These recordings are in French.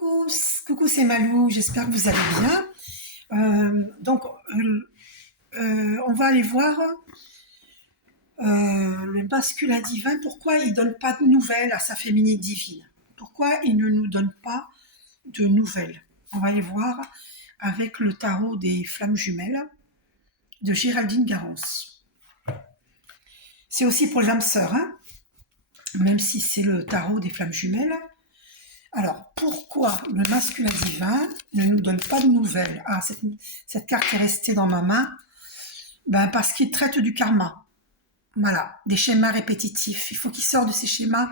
Coucou, coucou, c'est Malou, j'espère que vous allez bien. On va aller voir le masculin divin, pourquoi il ne donne pas de nouvelles à sa féminine divine. Pourquoi il ne nous donne pas de nouvelles. On va aller voir avec le tarot des flammes jumelles de Géraldine Garance. C'est aussi pour l'âme sœur, hein, même si c'est le tarot des flammes jumelles. Alors, pourquoi le masculin divin ne nous donne pas de nouvelles? Ah, cette carte est restée dans ma main. Ben, parce qu'il traite du karma. Voilà, des schémas répétitifs. Il faut qu'il sorte de ces schémas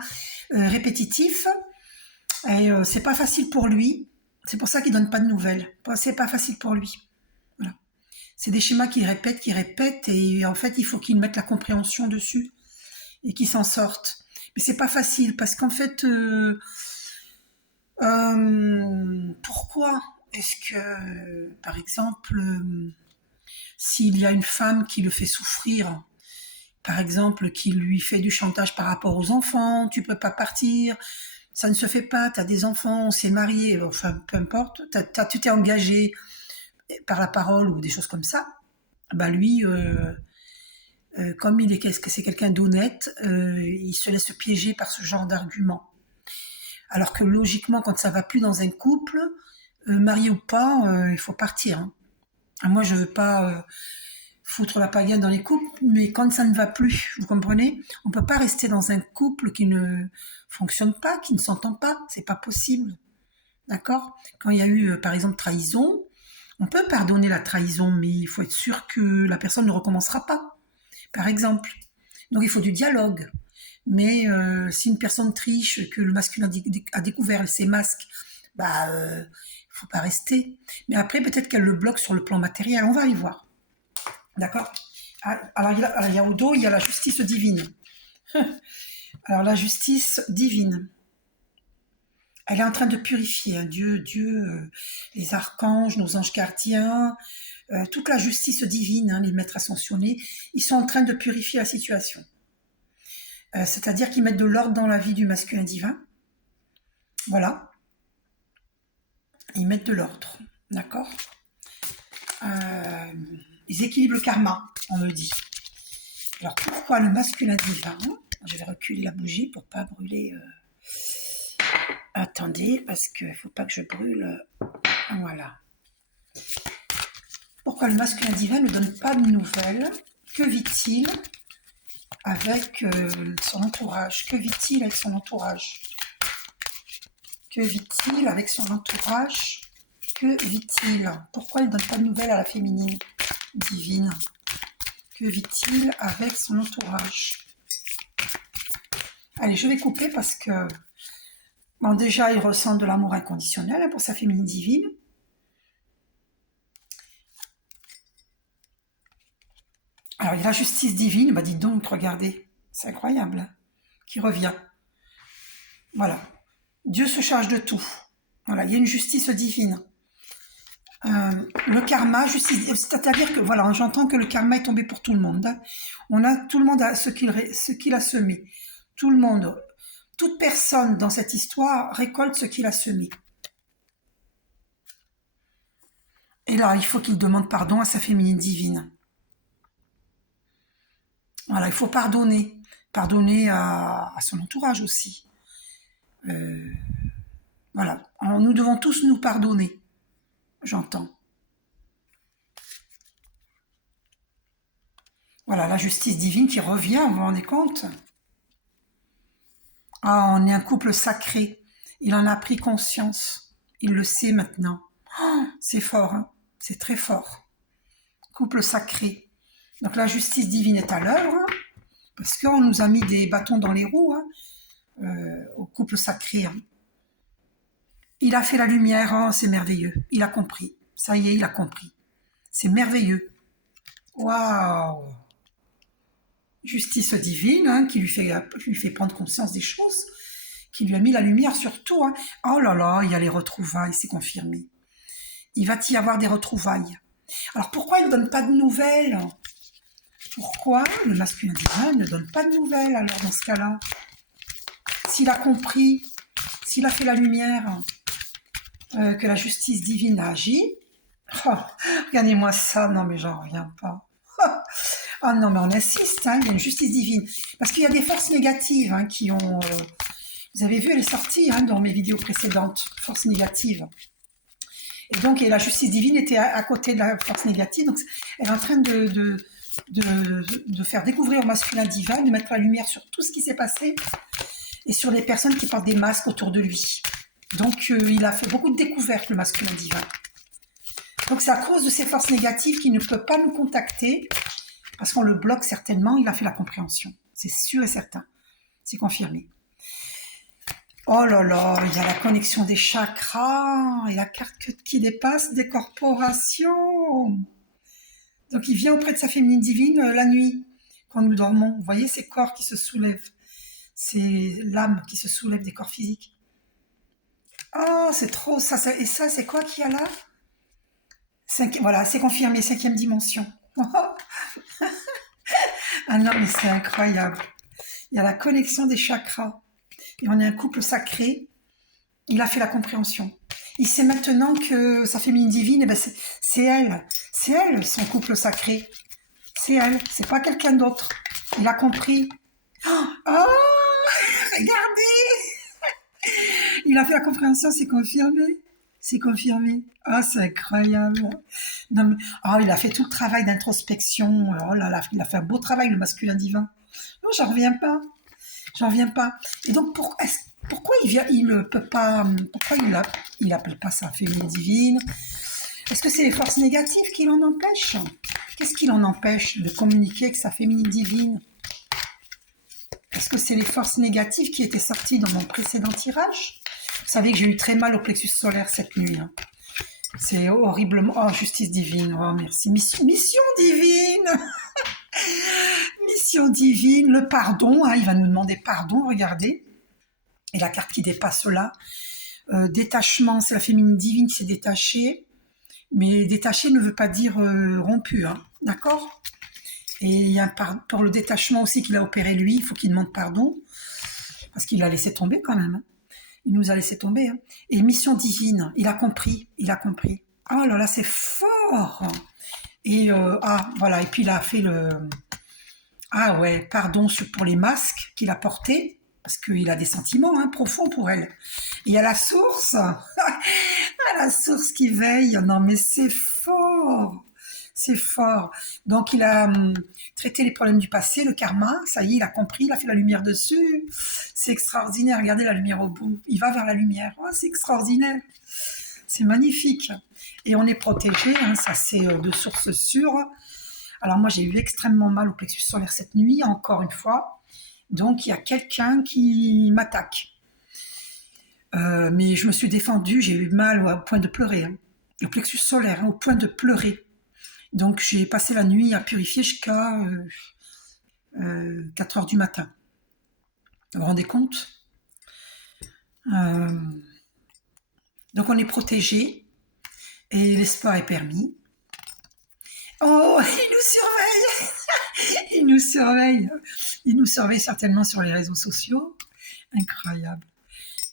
répétitifs. Et c'est pas facile pour lui. C'est pour ça qu'il donne pas de nouvelles. C'est pas facile pour lui. Voilà. C'est des schémas qu'il répète, et en fait, il faut qu'il mette la compréhension dessus et qu'il s'en sorte. Mais c'est pas facile parce qu'en fait... pourquoi est-ce que, par exemple, s'il y a une femme qui le fait souffrir, par exemple, qui lui fait du chantage par rapport aux enfants, tu peux pas partir, ça ne se fait pas, tu as des enfants, on s'est marié, enfin, peu importe, tu t'es engagé par la parole ou des choses comme ça, bah lui, comme c'est quelqu'un d'honnête, il se laisse piéger par ce genre d'argument. Alors que logiquement, quand ça va plus dans un couple, marié ou pas, il faut partir. Hein. Moi, je veux pas foutre la pagaille dans les couples, mais quand ça ne va plus, vous comprenez? On peut pas rester dans un couple qui ne fonctionne pas, qui ne s'entend pas. C'est pas possible. D'accord? Quand il y a eu, par exemple, trahison, on peut pardonner la trahison, mais il faut être sûr que la personne ne recommencera pas. Par exemple. Donc, il faut du dialogue. Mais si une personne triche, que le masculin a découvert ses masques, bah, faut pas rester. Mais après, peut-être qu'elle le bloque sur le plan matériel. On va aller voir. D'accord? Alors, il y a au dos, il y a la justice divine. Alors, la justice divine, elle est en train de purifier. Hein, Dieu, les archanges, nos anges gardiens, toute la justice divine, hein, les maîtres ascensionnés, ils sont en train de purifier la situation. C'est-à-dire qu'ils mettent de l'ordre dans la vie du masculin divin. Voilà. Ils mettent de l'ordre. D'accord. Ils équilibrent le karma, on me dit. Alors, pourquoi le masculin divin? Je vais reculer la bougie pour pas brûler. Attendez, parce qu'il ne faut pas que je brûle. Voilà. Pourquoi le masculin divin ne donne pas de nouvelles? Que vit-il avec son entourage? Que vit-il avec son entourage? Que vit-il avec son entourage? Que vit-il? Pourquoi il ne donne pas de nouvelles à la féminine divine? Que vit-il avec son entourage? Allez, je vais couper parce que bon, déjà, il ressent de l'amour inconditionnel pour sa féminine divine. Alors, il y a la justice divine. Bah, dites donc, regardez, c'est incroyable, qui revient. Voilà. Dieu se charge de tout. Voilà, il y a une justice divine. Le karma, justice, c'est-à-dire que voilà, j'entends que le karma est tombé pour tout le monde. Tout le monde a ce qu'il a semé. Tout le monde, toute personne dans cette histoire récolte ce qu'il a semé. Et là, il faut qu'il demande pardon à sa féminine divine. Voilà, il faut pardonner. Pardonner à son entourage aussi. Voilà, nous devons tous nous pardonner. J'entends. Voilà, la justice divine qui revient, vous vous rendez compte? Ah, on est un couple sacré. Il en a pris conscience. Il le sait maintenant. Oh, c'est fort, hein? C'est très fort. Couple sacré. Donc la justice divine est à l'œuvre, hein, parce qu'on nous a mis des bâtons dans les roues, hein, au couple sacré. Hein. Il a fait la lumière, oh, c'est merveilleux. Il a compris. Ça y est, il a compris. C'est merveilleux. Waouh! Justice divine, hein, qui lui fait prendre conscience des choses, qui lui a mis la lumière sur tout. Hein. Oh là là, il y a les retrouvailles, c'est confirmé. Il va y avoir des retrouvailles. Alors pourquoi il ne donne pas de nouvelles? Pourquoi le masculin divin ne donne pas de nouvelles alors dans ce cas-là? S'il a compris, s'il a fait la lumière, que la justice divine a agi. Oh, regardez-moi ça, non mais j'en reviens pas. Ah non, mais on insiste, hein, il y a une justice divine. Parce qu'il y a des forces négatives hein, qui ont... vous avez vu, elle est sortie hein, dans mes vidéos précédentes, forces négatives. Et donc, et la justice divine était à côté de la force négative. Donc, elle est en train de faire découvrir au masculin divin, de mettre la lumière sur tout ce qui s'est passé et sur les personnes qui portent des masques autour de lui. Donc, il a fait beaucoup de découvertes, le masculin divin. Donc, c'est à cause de ces forces négatives qu'il ne peut pas nous contacter, parce qu'on le bloque certainement, il a fait la compréhension. C'est sûr et certain. C'est confirmé. Oh là là, il y a la connexion des chakras et la carte qui dépasse des corporations. Donc, il vient auprès de sa féminine divine la nuit, quand nous dormons. Vous voyez ces corps qui se soulèvent. C'est l'âme qui se soulève des corps physiques. Oh, c'est trop. Et ça, c'est quoi qu'il y a là? Voilà, c'est confirmé, 5e dimension. Ah non, mais c'est incroyable. Il y a la connexion des chakras. Et on est un couple sacré. Il a fait la compréhension. Il sait maintenant que sa féminine divine, eh ben c'est elle. C'est elle, son couple sacré. C'est elle. C'est pas quelqu'un d'autre. Il a compris. Oh, regardez! Il a fait la compréhension, c'est confirmé. C'est confirmé. Ah, c'est incroyable. Non, mais, il a fait tout le travail d'introspection. Oh là là, il a fait un beau travail, le masculin divin. Non, j'en reviens pas. J'en reviens pas. Et donc, pourquoi il ne peut pas, pourquoi il n'appelle pas sa féminine divine? Est-ce que c'est les forces négatives qui l'en empêchent? Qu'est-ce qui l'en empêche de communiquer avec sa féminine divine? Est-ce que c'est les forces négatives qui étaient sorties dans mon précédent tirage? Vous savez que j'ai eu très mal au plexus solaire cette nuit. Hein. C'est horriblement... Oh, justice divine. Oh, merci. Mission divine. Mission divine. Le pardon. Hein, il va nous demander pardon, regardez. Et la carte qui dépasse là. Détachement, c'est la féminine divine qui s'est détachée. Mais détaché ne veut pas dire rompu. Hein, d'accord? Et il y a pour le détachement aussi qu'il a opéré lui, il faut qu'il demande pardon. Parce qu'il l'a laissé tomber quand même. Hein. Il nous a laissé tomber. Hein. Et mission divine, il a compris. Il a compris. Oh là là, c'est fort. Et voilà. Et puis il a fait le... Ah ouais, pardon pour les masques qu'il a portés. Parce qu'il a des sentiments hein, profonds pour elle. Et il y a la source. La source qui veille. Non mais c'est fort. C'est fort. Donc, il a traité les problèmes du passé, le karma. Ça y est, il a compris, il a fait la lumière dessus. C'est extraordinaire. Regardez la lumière au bout. Il va vers la lumière. Oh, c'est extraordinaire. C'est magnifique. Et on est protégé. Hein, ça, c'est de sources sûres. Alors, moi, j'ai eu extrêmement mal au plexus solaire cette nuit, encore une fois. Donc, il y a quelqu'un qui m'attaque. Mais je me suis défendue. J'ai eu mal au point de pleurer. Hein. Le plexus solaire, hein, au point de pleurer. Donc, j'ai passé la nuit à purifier jusqu'à 4 heures du matin. Vous vous rendez compte? Donc, on est protégé et l'espoir est permis. Oh, il nous surveille! Il nous surveille. Il nous surveille certainement sur les réseaux sociaux. Incroyable.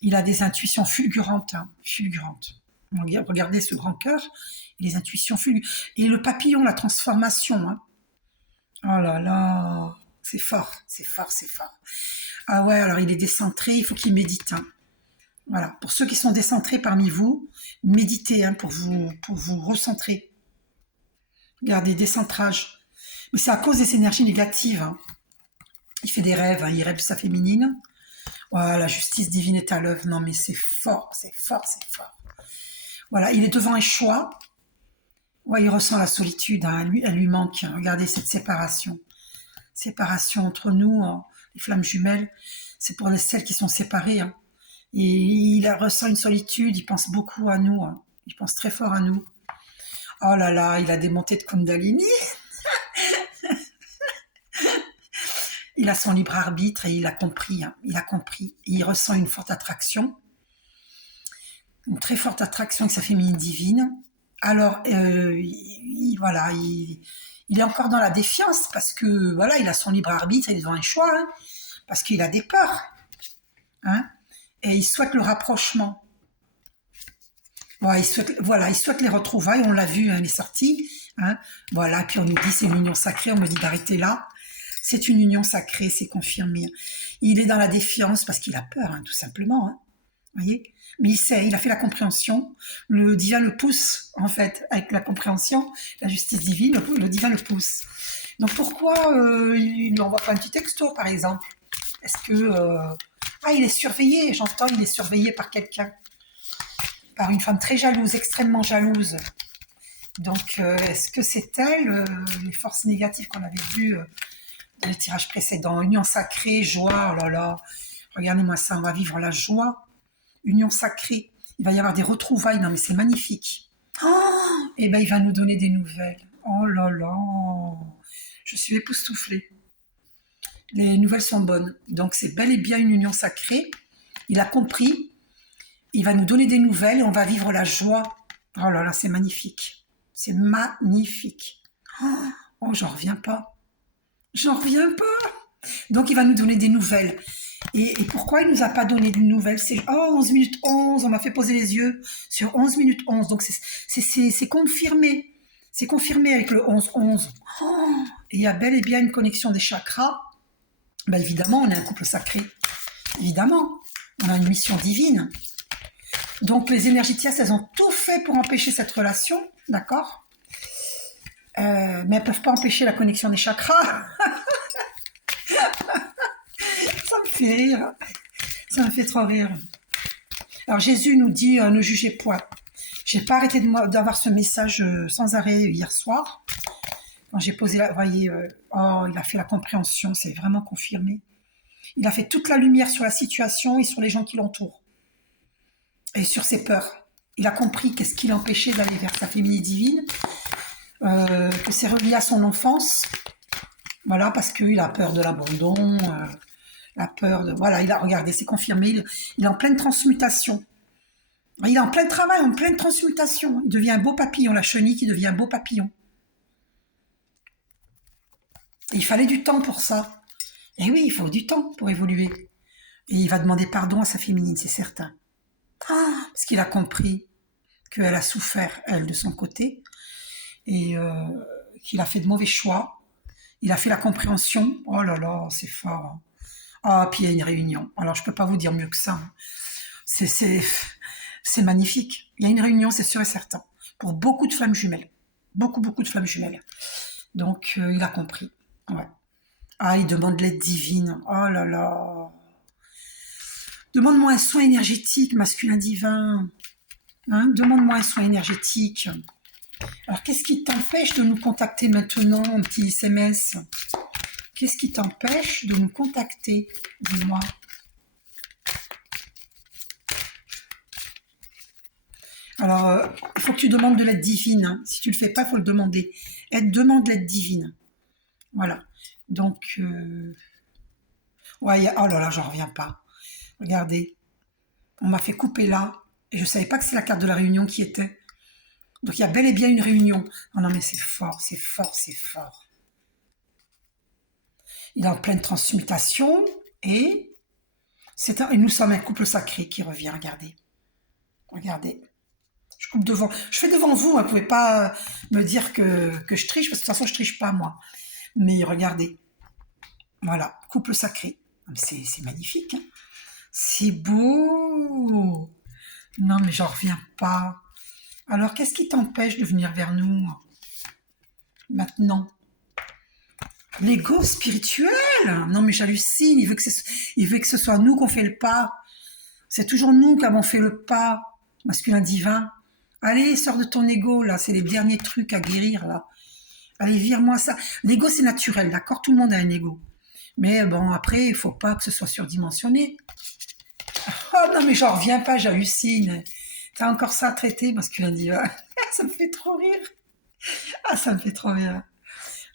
Il a des intuitions fulgurantes. Hein, fulgurantes. Regardez ce grand cœur. Les intuitions fulgurantes. Et le papillon, la transformation. Hein. Oh là là, c'est fort, c'est fort, c'est fort. Ah ouais, alors il est décentré, il faut qu'il médite. Hein. Voilà, pour ceux qui sont décentrés parmi vous, méditez hein, pour vous recentrer. Regardez, décentrage. Mais c'est à cause des énergies négatives. Hein. Il fait des rêves, hein, il rêve de sa féminine. Voilà, la justice divine est à l'œuvre. Non mais c'est fort, c'est fort, c'est fort. Voilà, il est devant un choix. Ouais, il ressent la solitude, hein. Elle lui manque. Hein. Regardez cette séparation. Séparation entre nous, hein. Les flammes jumelles, c'est pour celles qui sont séparées. Hein. Et il ressent une solitude, il pense beaucoup à nous. Hein. Il pense très fort à nous. Oh là là, il a des montées de Kundalini. Il a son libre arbitre et il a compris. Hein. Il a compris. Et il ressent une forte attraction. Une très forte attraction avec sa féminine divine. Alors, voilà, il est encore dans la défiance parce que, voilà, il a son libre arbitre, il est devant un choix, hein, parce qu'il a des peurs, hein, et il souhaite le rapprochement. Ouais, voilà, il souhaite les retrouvailles, on l'a vu, hein, il est sorti. Hein, voilà, puis on nous dit c'est une union sacrée, on me dit d'arrêter là. C'est une union sacrée, c'est confirmé. Il est dans la défiance parce qu'il a peur, hein, tout simplement. Hein, voyez. Mais il sait, il a fait la compréhension. Le divin le pousse, en fait, avec la compréhension, la justice divine, le divin le pousse. Donc pourquoi il lui envoie pas un petit texto, par exemple? Est-ce que... Ah, il est surveillé, j'entends, il est surveillé par quelqu'un. Par une femme très jalouse, extrêmement jalouse. Donc, est-ce que c'est elle, les forces négatives qu'on avait vues dans les tirages précédents? Union sacrée, joie, oh là là, regardez-moi ça, on va vivre la joie. Union sacrée, il va y avoir des retrouvailles, non mais c'est magnifique. Oh, et ben il va nous donner des nouvelles. Oh là là, je suis époustouflée. Les nouvelles sont bonnes. Donc c'est bel et bien une union sacrée. Il a compris, il va nous donner des nouvelles et on va vivre la joie. Oh là là, c'est magnifique. C'est magnifique. Oh, j'en reviens pas. J'en reviens pas. Donc, il va nous donner des nouvelles. Et pourquoi il nous a pas donné de nouvelles? C'est 11 minutes 11, on m'a fait poser les yeux sur 11 minutes 11. Donc, c'est confirmé. C'est confirmé avec le 11-11. Oh, et il y a bel et bien une connexion des chakras. Ben, évidemment, on est un couple sacré. Évidemment, on a une mission divine. Donc, les énergies tierces, elles ont tout fait pour empêcher cette relation, d'accord, mais elles ne peuvent pas empêcher la connexion des chakras. Ça me fait rire. Ça me fait trop rire. Alors, Jésus nous dit ne jugez point. J'ai pas arrêté d'avoir ce message sans arrêt hier soir. Quand j'ai posé la... Vous voyez, oh, il a fait la compréhension, c'est vraiment confirmé. Il a fait toute la lumière sur la situation et sur les gens qui l'entourent. Et sur ses peurs. Il a compris qu'est-ce qui l'empêchait d'aller vers sa féminité divine, que c'est relié à son enfance, voilà, parce qu'il a peur de l'abandon, la peur de... Voilà, il a regardé, c'est confirmé, il est en pleine transmutation. Il est en plein travail, en pleine transmutation. Il devient un beau papillon, la chenille qui devient un beau papillon. Et il fallait du temps pour ça. Et oui, il faut du temps pour évoluer. Et il va demander pardon à sa féminine, c'est certain. Parce qu'il a compris qu'elle a souffert, elle, de son côté, et qu'il a fait de mauvais choix. Il a fait la compréhension. Oh là là, c'est fort. Ah, puis il y a une réunion. Alors, je ne peux pas vous dire mieux que ça. C'est magnifique. Il y a une réunion, c'est sûr et certain, pour beaucoup de flammes jumelles. Beaucoup, beaucoup de flammes jumelles. Donc, il a compris. Ouais. Ah, il demande l'aide divine. Oh là là. Demande-moi un soin énergétique, masculin divin. Hein, demande-moi un soin énergétique. Alors, qu'est-ce qui t'empêche de nous contacter maintenant, un petit SMS? Qu'est-ce qui t'empêche de nous contacter? Dis-moi. Alors, il faut que tu demandes de l'aide divine. Hein. Si tu ne le fais pas, il faut le demander. Demande l'aide divine. Voilà. Donc, ouais, oh là là, j'en reviens pas. Regardez. On m'a fait couper là. Et je ne savais pas que c'est la carte de la réunion qui était. Donc, il y a bel et bien une réunion. Oh non, mais c'est fort, c'est fort, c'est fort. Il est en pleine transmutation et et nous sommes un couple sacré qui revient. Regardez. Regardez. Je coupe devant. Je fais devant vous. Vous ne pouvez pas me dire que je triche, parce que de toute façon, je triche pas, moi. Mais regardez. Voilà. Couple sacré. C'est magnifique. Hein, c'est beau. Non, mais j'en reviens pas. Alors, qu'est-ce qui t'empêche de venir vers nous maintenant? L'ego spirituel? Non, mais j'hallucine. Il veut que ce soit nous qu'on fait le pas. C'est toujours nous qui avons fait le pas. Masculin divin. Allez, sors de ton ego, là. C'est les derniers trucs à guérir, là. Allez, vire-moi ça. L'ego, c'est naturel, d'accord? Tout le monde a un ego. Mais bon, après, il faut pas que ce soit surdimensionné. Oh non, mais j'en reviens pas, j'hallucine. T'as encore ça à traiter, masculin divin. Ça me fait trop rire. Ah, ça me fait trop rire.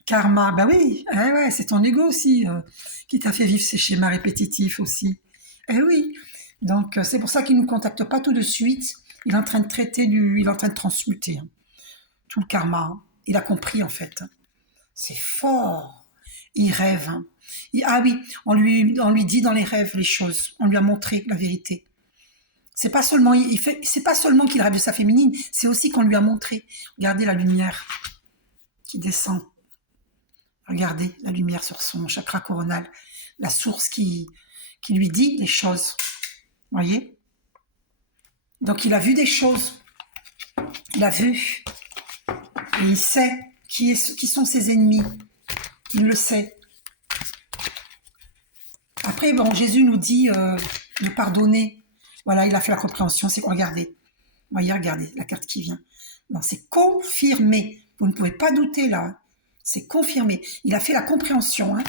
Karma, bah oui, ouais, c'est ton ego aussi qui t'a fait vivre ces schémas répétitifs aussi. Eh oui, donc c'est pour ça qu'il ne nous contacte pas tout de suite. Il est en train de traiter il est en train de transmuter hein, tout le karma. Hein. Il a compris en fait. C'est fort. Il rêve. Hein. Ah oui, on lui dit dans les rêves les choses. On lui a montré la vérité. C'est pas seulement, c'est pas seulement qu'il rêve de sa féminine, c'est aussi qu'on lui a montré. Regardez la lumière qui descend. Regardez la lumière sur son chakra coronal, la source qui lui dit les choses. Voyez? Donc il a vu des choses. Il a vu. Et il sait qui sont ses ennemis. Il le sait. Après, bon, Jésus nous dit de pardonner. Voilà, il a fait la compréhension. C'est regardez. Voyez, regardez la carte qui vient. Non, c'est confirmé. Vous ne pouvez pas douter là. C'est confirmé. Il a fait la compréhension. Hein.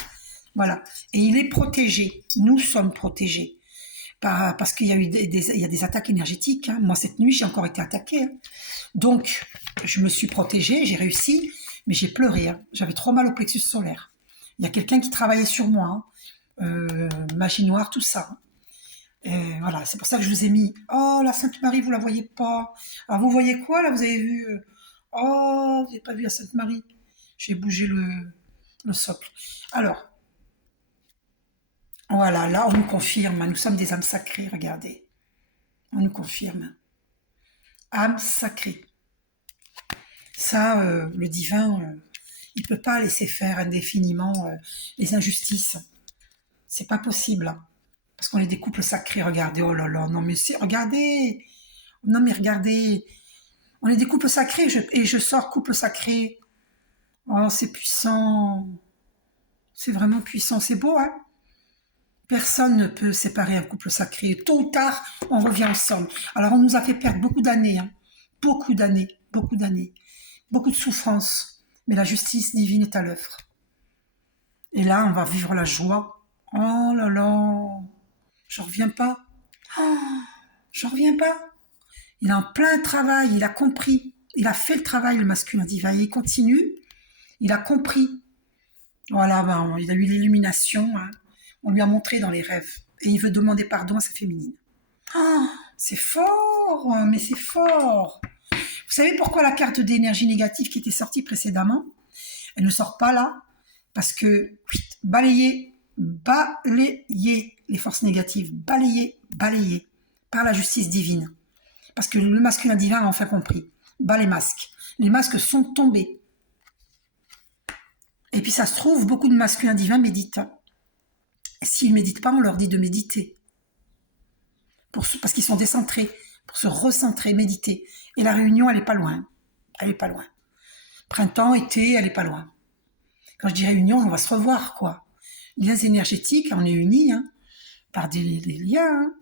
Voilà. Et il est protégé. Nous sommes protégés. Parce qu'il y a eu il y a des attaques énergétiques. Hein. Moi, cette nuit, j'ai encore été attaquée. Hein. Donc, je me suis protégée, j'ai réussi, mais j'ai pleuré. Hein. J'avais trop mal au plexus solaire. Il y a quelqu'un qui travaillait sur moi. Hein. Magie noire, tout ça. Et voilà, c'est pour ça que je vous ai mis. Oh, la Sainte Marie, vous la voyez pas. Alors, vous voyez quoi, là? Vous avez vu. Oh, vous n'avez pas vu la Sainte Marie. J'ai bougé le socle. Alors, voilà, là, on nous confirme. Nous sommes des âmes sacrées, regardez. On nous confirme. Âme sacrée. Ça, le divin, il peut pas laisser faire indéfiniment les injustices. C'est pas possible. Hein. Parce qu'on est des couples sacrés, regardez. Oh là là, non mais regardez. Non mais regardez. On est des couples sacrés et je sors couple sacré. Oh, c'est puissant. C'est vraiment puissant. C'est beau, hein? Personne ne peut séparer un couple sacré. Tôt ou tard, on revient ensemble. Alors, on nous a fait perdre beaucoup d'années. Hein. Beaucoup d'années. Beaucoup d'années. Beaucoup de souffrance. Mais la justice divine est à l'œuvre. Et là, on va vivre la joie. Oh là là. Je reviens pas. Oh, je reviens pas. Il est en plein travail. Il a compris. Il a fait le travail, le masculin divin. Il continue. Il a compris. Voilà, ben, il a eu l'illumination. Hein. On lui a montré dans les rêves. Et il veut demander pardon à sa féminine. Oh, c'est fort, mais c'est fort. Vous savez pourquoi la carte d'énergie négative qui était sortie précédemment, elle ne sort pas là? Parce que, balayer les forces négatives, balayer par la justice divine. Parce que le masculin divin a enfin compris. Bas les masques. Les masques sont tombés. Et puis ça se trouve, beaucoup de masculins divins méditent. S'ils ne méditent pas, on leur dit de méditer. Parce qu'ils sont décentrés, pour se recentrer, méditer. Et la réunion, elle n'est pas loin. Elle n'est pas loin. Printemps, été, elle n'est pas loin. Quand je dis réunion, on va se revoir, quoi. Liens énergétiques, on est unis, hein, par des liens. Hein.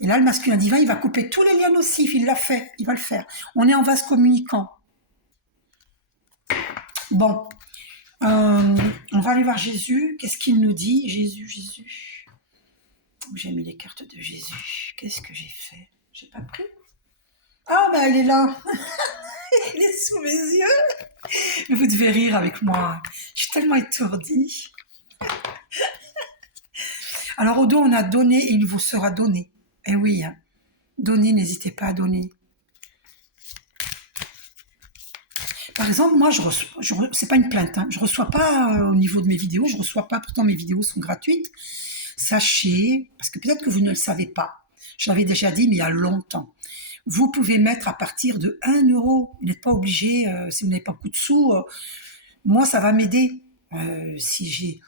Et là, le masculin divin, il va couper tous les liens nocifs. Il l'a fait, il va le faire. On est en vase communicant. Bon, on va aller voir Jésus. Qu'est-ce qu'il nous dit? Jésus. J'ai mis les cartes de Jésus. Qu'est-ce que j'ai fait? J'ai pas pris. Ah, ben, elle est là. Elle est sous mes yeux. Vous devez rire avec moi. Je suis tellement étourdie. Alors, au dos, on a donné et il vous sera donné. Eh oui, hein. Donnez, n'hésitez pas à donner. Par exemple, moi, c'est pas une plainte, hein, je reçois pas au niveau de mes vidéos, je reçois pas, pourtant mes vidéos sont gratuites. Sachez, parce que peut-être que vous ne le savez pas, je l'avais déjà dit, mais il y a longtemps, vous pouvez mettre à partir de 1 euro, vous n'êtes pas obligé, si vous n'avez pas beaucoup de sous, moi, ça va m'aider. Si j'ai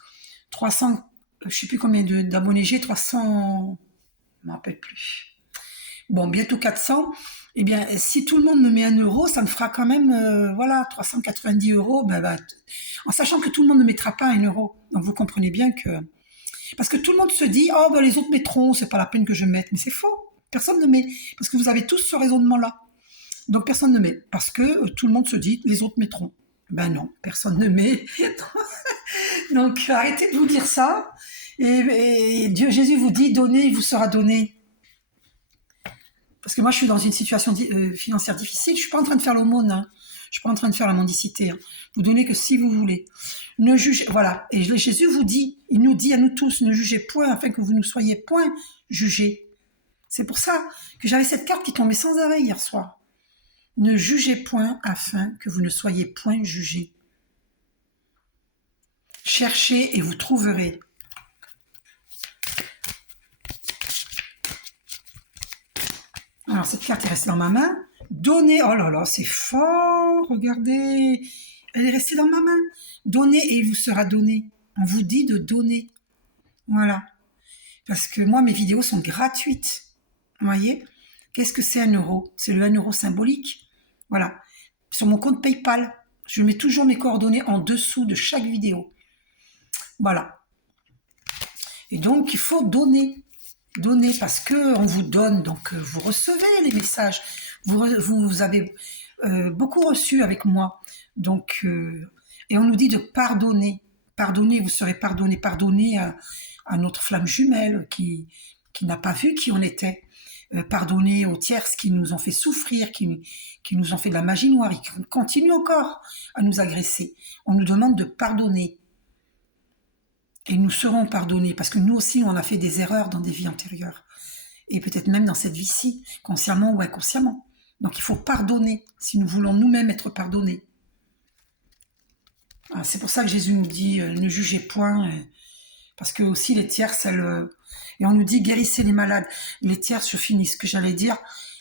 300, je sais plus combien d'abonnés j'ai, 300, je ne me rappelle plus. Bon, bientôt 400. Eh bien, si tout le monde me met 1 euro, ça me fera quand même, voilà, 390 euros, en sachant que tout le monde ne mettra pas 1 euro. Donc, vous comprenez bien que... Parce que tout le monde se dit, oh, ben, les autres mettront, c'est pas la peine que je mette. Mais c'est faux. Personne ne met. Parce que vous avez tous ce raisonnement-là. Donc, personne ne met. Parce que tout le monde se dit, les autres mettront. Ben non, personne ne met. Donc, arrêtez de vous dire ça. Et Dieu, Jésus vous dit, donnez, il vous sera donné. Parce que moi, je suis dans une situation financière difficile. Je suis pas en train de faire l'aumône. Hein. Je suis pas en train de faire la mendicité. Hein. Vous donnez que si vous voulez. Ne jugez, voilà. Et Jésus vous dit, il nous dit à nous tous, ne jugez point, afin que vous ne soyez point jugés. C'est pour ça que j'avais cette carte qui tombait sans arrêt hier soir. Ne jugez point, afin que vous ne soyez point jugés. Cherchez et vous trouverez. Alors, cette carte est restée dans ma main. Donnez, oh là là, c'est fort, regardez. Elle est restée dans ma main. Donnez et il vous sera donné. On vous dit de donner. Voilà. Parce que moi, mes vidéos sont gratuites. Vous voyez? Qu'est-ce que c'est 1 euro? C'est le 1 euro symbolique. Voilà. Sur mon compte PayPal, je mets toujours mes coordonnées en dessous de chaque vidéo. Voilà. Et donc, il faut donner. Donner parce qu'on vous donne, donc vous recevez les messages. Vous avez beaucoup reçu avec moi. Donc, et on nous dit de pardonner. Pardonner, vous serez pardonné. Pardonner à notre flamme jumelle qui n'a pas vu qui on était. Pardonner aux tierces qui nous ont fait souffrir, qui nous ont fait de la magie noire et qui continuent encore à nous agresser. On nous demande de pardonner. Et nous serons pardonnés, parce que nous aussi, on a fait des erreurs dans des vies antérieures. Et peut-être même dans cette vie-ci, consciemment ou inconsciemment. Donc il faut pardonner, si nous voulons nous-mêmes être pardonnés. Ah, c'est pour ça que Jésus nous dit, ne jugez point, parce que aussi les tierces, et on nous dit, guérissez les malades. Les tierces, je finis ce que j'allais dire,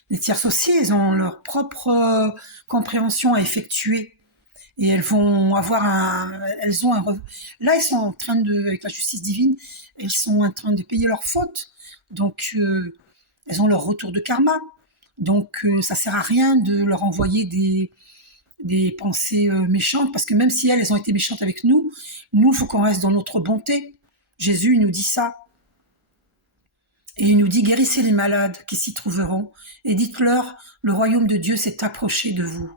les tierces aussi, elles ont leur propre compréhension à effectuer. Et elles vont avoir là, elles sont en train avec la justice divine, elles sont en train de payer leurs fautes. Donc, elles ont leur retour de karma. Donc, ça sert à rien de leur envoyer des pensées méchantes, parce que même si elles ont été méchantes avec nous, il faut qu'on reste dans notre bonté. Jésus nous dit ça. Et il nous dit, guérissez les malades qui s'y trouveront, et dites-leur, le royaume de Dieu s'est approché de vous.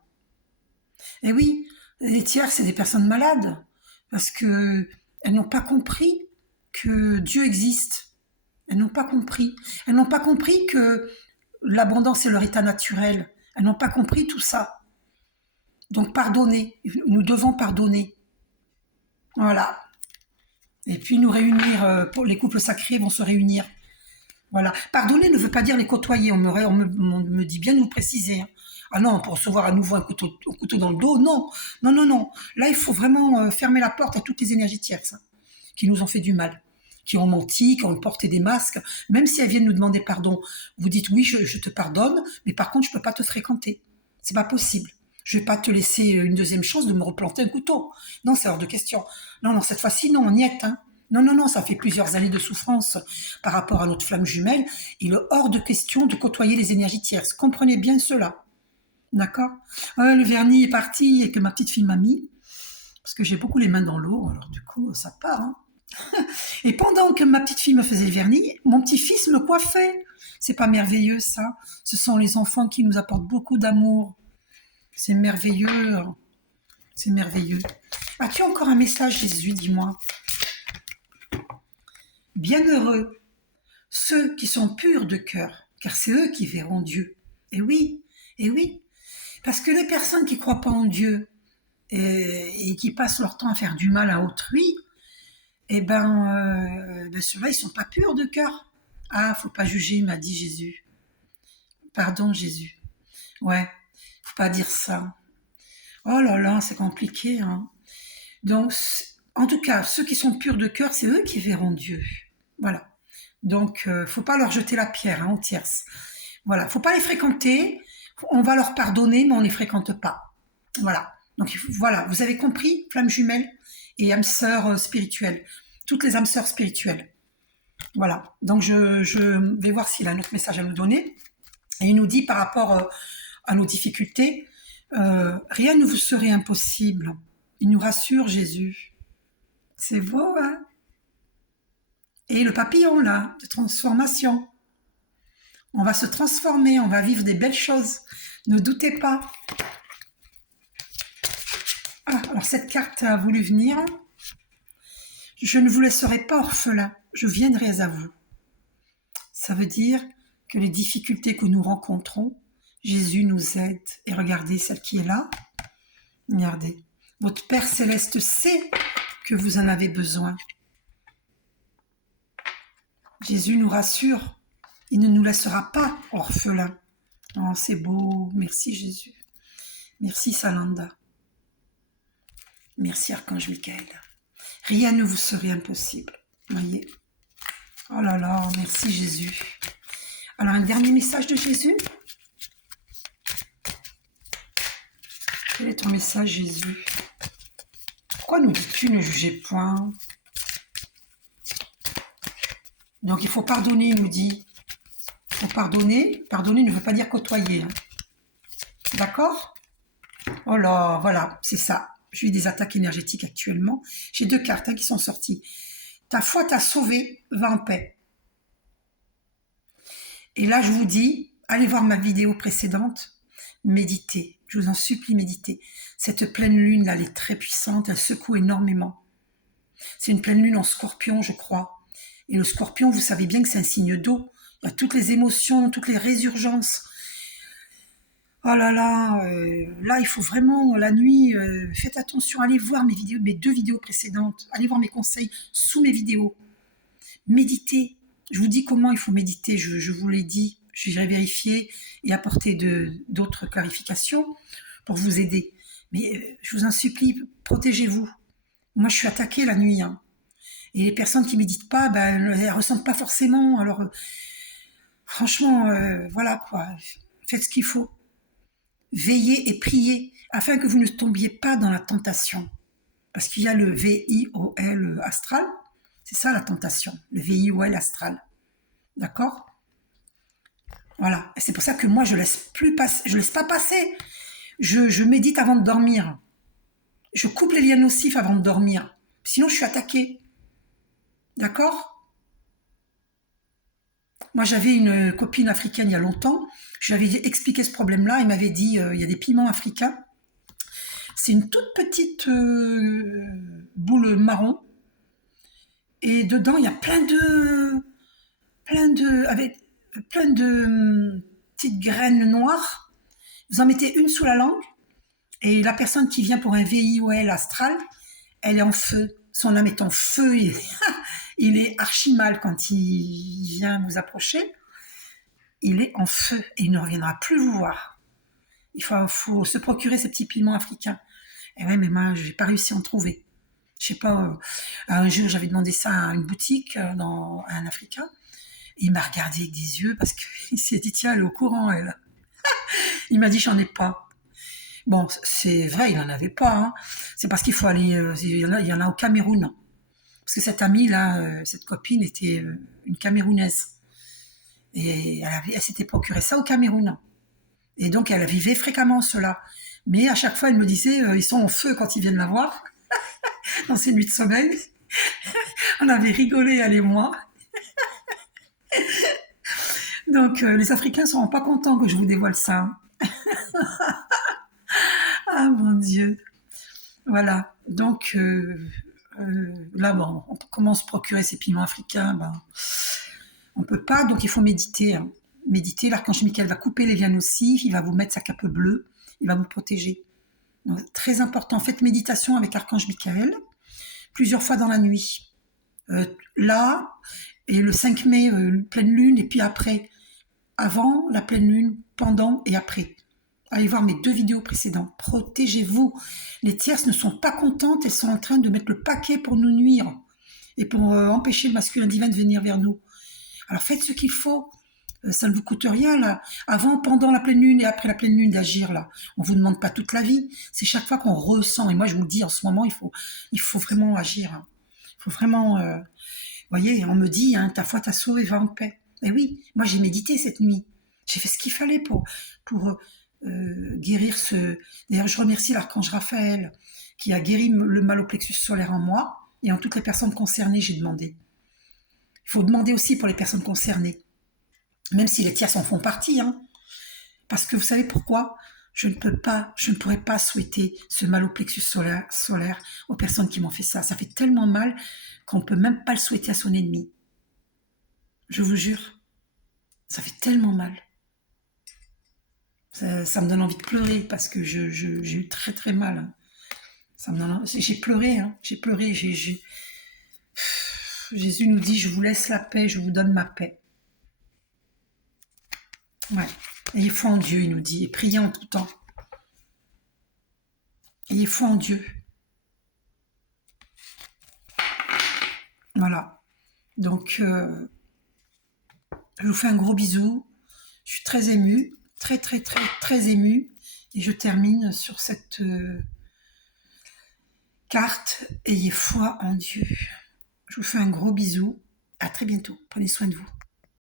Et oui, les tierces, c'est des personnes malades, parce qu'elles n'ont pas compris que Dieu existe. Elles n'ont pas compris. Elles n'ont pas compris que l'abondance est leur état naturel. Elles n'ont pas compris tout ça. Donc pardonnez. Nous devons pardonner. Voilà. Et puis nous réunir, pour les couples sacrés vont se réunir. Voilà. Pardonner ne veut pas dire les côtoyer. On me dit bien de vous préciser. Hein. Ah non, pour recevoir à nouveau un couteau dans le dos, non. Non, non, non. Là, il faut vraiment fermer la porte à toutes les énergies tierces, hein, qui nous ont fait du mal, qui ont menti, qui ont porté des masques. Même si elles viennent nous demander pardon, vous dites oui, je te pardonne, mais par contre, je ne peux pas te fréquenter. C'est pas possible. Je vais pas te laisser une deuxième chance de me replanter un couteau. Non, c'est hors de question. Non, non, cette fois-ci, non, on y est, hein. Non, non, non, ça fait plusieurs années de souffrance par rapport à notre flamme jumelle. Il est hors de question de côtoyer les énergies tierces. Comprenez bien cela. D'accord? Le vernis est parti et que ma petite fille m'a mis. Parce que j'ai beaucoup les mains dans l'eau, alors du coup, ça part. Hein. Et pendant que ma petite fille me faisait le vernis, mon petit-fils me coiffait. C'est pas merveilleux, ça? Ce sont les enfants qui nous apportent beaucoup d'amour. C'est merveilleux. C'est merveilleux. As-tu encore un message, Jésus? Dis-moi. Bienheureux ceux qui sont purs de cœur, car c'est eux qui verront Dieu. Et oui, parce que les personnes qui ne croient pas en Dieu et qui passent leur temps à faire du mal à autrui, ceux-là, ils ne sont pas purs de cœur. Ah, faut pas juger, m'a dit Jésus. Pardon, Jésus. Ouais, faut pas dire ça. Oh là là, c'est compliqué. Hein. Donc, en tout cas, ceux qui sont purs de cœur, c'est eux qui verront Dieu. Voilà. Donc, faut pas leur jeter la pierre, hein, aux tierces. Voilà, faut pas les fréquenter. On va leur pardonner, mais on les fréquente pas. Voilà. Donc, voilà, vous avez compris, flamme jumelle et âme sœur spirituelle. Toutes les âmes sœurs spirituelles. Voilà. Donc, je vais voir s'il a un autre message à nous donner. Et il nous dit par rapport à nos difficultés, rien ne vous serait impossible. Il nous rassure, Jésus. C'est beau, hein? Et le papillon, là, de transformation. On va se transformer, on va vivre des belles choses. Ne doutez pas. Ah, alors cette carte a voulu venir. Je ne vous laisserai pas orphelin, je viendrai à vous. Ça veut dire que les difficultés que nous rencontrons, Jésus nous aide. Et regardez celle qui est là. Regardez. Votre Père Céleste sait que vous en avez besoin. Jésus nous rassure. Il ne nous laissera pas orphelins. Oh, c'est beau. Merci Jésus. Merci Salanda. Merci Archange Michael. Rien ne vous serait impossible. Voyez. Oh là là, merci Jésus. Alors un dernier message de Jésus. Quel est ton message, Jésus? Pourquoi nous dis-tu ne jugez point? Donc il faut pardonner, il nous dit. Il faut pardonner. Pardonner ne veut pas dire côtoyer. Hein. D'accord? Oh là, voilà, c'est ça. J'ai eu des attaques énergétiques actuellement. J'ai 2 cartes qui sont sorties. Ta foi t'a sauvé, va en paix. Et là, je vous dis, allez voir ma vidéo précédente, méditez. Je vous en supplie, méditez. Cette pleine lune, là, elle est très puissante, elle secoue énormément. C'est une pleine lune en scorpion, je crois. Et le scorpion, vous savez bien que c'est un signe d'eau. Il y a toutes les émotions, toutes les résurgences. Oh là là, là, il faut vraiment, la nuit, faites attention, allez voir mes vidéos, mes 2 vidéos précédentes. Allez voir mes conseils sous mes vidéos. Méditez. Je vous dis comment il faut méditer, je vous l'ai dit. J'irai vérifier et apporter d'autres clarifications pour vous aider. Mais je vous en supplie, protégez-vous. Moi, je suis attaquée la nuit. Hein. Et les personnes qui méditent pas, ben, elles ressentent pas forcément. Alors, franchement, voilà quoi. Faites ce qu'il faut. Veillez et priez afin que vous ne tombiez pas dans la tentation. Parce qu'il y a le VIOL astral. C'est ça la tentation, le VIOL astral. D'accord? Voilà. Et c'est pour ça que moi, je laisse pas passer. Je médite avant de dormir. Je coupe les liens nocifs avant de dormir. Sinon, je suis attaquée. D'accord? Moi, j'avais une copine africaine il y a longtemps. Je lui avais expliqué ce problème-là. Elle m'avait dit, il y a des piments africains. C'est une toute petite boule marron. Et dedans, il y a avec plein de petites graines noires. Vous en mettez une sous la langue. Et la personne qui vient pour un VIOL astral, elle est en feu. Son âme est en feu. Il est archi mal quand il vient vous approcher. Il est en feu et il ne reviendra plus vous voir. Il faut se procurer ces petits piments africains. Et ouais, mais moi, je n'ai pas réussi à en trouver. Je sais pas, un jour, j'avais demandé ça à une boutique, à un Africain. Et il m'a regardé avec des yeux parce qu'il s'est dit, tiens, elle est au courant, elle. Il m'a dit, j'en ai pas. Bon, c'est vrai, il n'en avait pas. Hein. C'est parce qu'il faut aller, il y en a au Cameroun. Parce que cette amie là, cette copine était une Camerounaise. Et elle s'était procuré ça au Cameroun. Et donc elle vivait fréquemment cela. Mais à chaque fois, elle me disait, ils sont en feu quand ils viennent la voir, dans ses nuits de sommeil. On avait rigolé, elle et moi. Donc les Africains ne seront pas contents que je vous dévoile ça. Ah mon Dieu. Voilà. Donc là, bon, on commence à se procurer ces piments africains. Ben, on peut pas, donc il faut méditer. Hein. Méditer, l'archange Michael va couper les liens nocifs, il va vous mettre sa cape bleue, il va vous protéger. Donc, très important, faites méditation avec l'archange Michael plusieurs fois dans la nuit. Là, et le 5 mai, pleine lune, et puis après, avant la pleine lune, pendant et après. Allez voir mes 2 vidéos précédentes. Protégez-vous. Les tierces ne sont pas contentes, elles sont en train de mettre le paquet pour nous nuire et pour empêcher le masculin divin de venir vers nous. Alors faites ce qu'il faut. Ça ne vous coûte rien là. Avant, pendant la pleine lune et après la pleine lune d'agir là. On vous demande pas toute la vie. C'est chaque fois qu'on ressent. Et moi je vous le dis en ce moment, il faut vraiment agir. Hein. Il faut vraiment. Vous voyez, on me dit, hein, ta foi t'a sauvé, va en paix. Et oui, moi j'ai médité cette nuit. J'ai fait ce qu'il fallait pour guérir ce. D'ailleurs, je remercie l'archange Raphaël qui a guéri le mal au plexus solaire en moi et en toutes les personnes concernées. J'ai demandé. Il faut demander aussi pour les personnes concernées. Même si les tiers en font partie, hein. Parce que vous savez pourquoi je ne pourrais pas souhaiter ce mal au plexus solaire aux personnes qui m'ont fait ça. Ça fait tellement mal qu'on ne peut même pas le souhaiter à son ennemi. Je vous jure, ça fait tellement mal. Ça me donne envie de pleurer parce que j'ai eu très très mal. Hein. J'ai pleuré, hein. J'ai pleuré. Jésus nous dit, je vous laisse la paix, je vous donne ma paix. Ouais. Ayez foi en Dieu, il nous dit, et priez en tout temps. Ayez foi en Dieu. Voilà. Donc, je vous fais un gros bisou. Je suis très émue, très très très très émue. Et je termine sur cette carte. Ayez foi en Dieu. Je vous fais un gros bisou. À très bientôt. Prenez soin de vous.